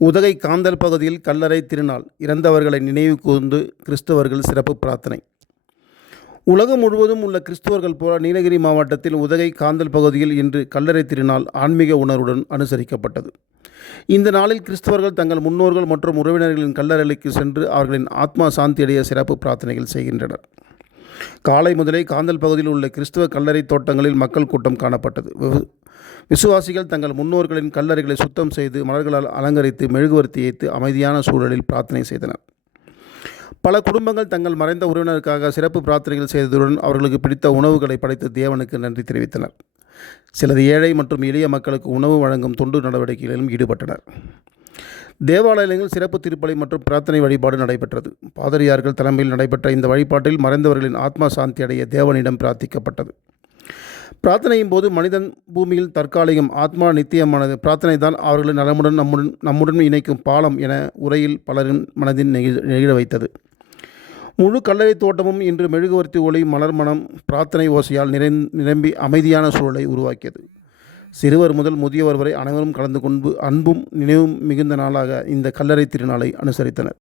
உதகை காந்தல் பகுதியில் கல்லறை திருநாள் இறந்தவர்களை நினைவு கூர்ந்து கிறிஸ்தவர்கள் சிறப்பு பிரார்த்தனை. உலகம் முழுவதும் உள்ள கிறிஸ்தவர்கள் போல நீலகிரி மாவட்டத்தில் உதகை காந்தல் பகுதியில் இன்று கல்லறை திருநாள் ஆன்மீக உணர்வுடன் அனுசரிக்கப்பட்டது. இந்த நாளில் கிறிஸ்தவர்கள் தங்கள் முன்னோர்கள் மற்றும் உறவினர்களின் கல்லறைகளுக்கு சென்று அவர்களின் ஆத்மா சாந்தியடைய சிறப்பு பிரார்த்தனைகள் செய்கின்றனர். காலை முதலே காந்தல் பகுதியில் உள்ள கிறிஸ்தவ கல்லறை தோட்டங்களில் மக்கள் கூட்டம் காணப்பட்டது. விசுவாசிகள் தங்கள் முன்னோர்களின் கல்லறைகளை சுத்தம் செய்து மலர்களால் அலங்கரித்து மெழுகுவர்த்தி ஏற்று அமைதியான சூழலில் பிரார்த்தனை செய்தனர். பல குடும்பங்கள் தங்கள் மறைந்த உறவினருக்காக சிறப்பு பிரார்த்தனைகள் செய்ததுடன் அவர்களுக்கு பிடித்த உணவுகளை படைத்து தேவனுக்கு நன்றி தெரிவித்தனர். சிலது ஏழை மற்றும் எளிய மக்களுக்கு உணவு வழங்கும் தொண்டு நடவடிக்கைகளிலும் ஈடுபட்டனர். தேவாலயங்களில் சிறப்பு திருப்பலி மற்றும் பிரார்த்தனை வழிபாடு நடைபெற்றது. பாதிரியார்கள் தலைமையில் நடைபெற்ற இந்த வழிபாட்டில் மறைந்தவர்களின் ஆத்மா சாந்தி அடைய தேவனிடம் பிரார்த்திக்கப்பட்டது. பிரார்த்தனையின் போது மனிதன் பூமியில் தற்காலிகம் ஆத்மா நித்தியமானது. பிரார்த்தனை தான் அவர்களின் நலமுடன் நம்முடன் நம்முடன் இணைக்கும் பாலம் என உரையில் பலரின் மனதின் நெகிழ வைத்தது. முழு கல்லறை தோட்டமும் இன்று மெழுகுவர்த்தி ஒளி மலர் மனம் பிரார்த்தனை ஓசையால் நிறை நிரம்பி அமைதியான சூழலை உருவாக்கியது. சிறுவர் முதல் முதியவர் வரை அனைவரும் கலந்து கொண்டு அன்பும் நினைவும் மிகுந்த நாளாக இந்த கல்லறை திருநாளை அனுசரித்தனர்.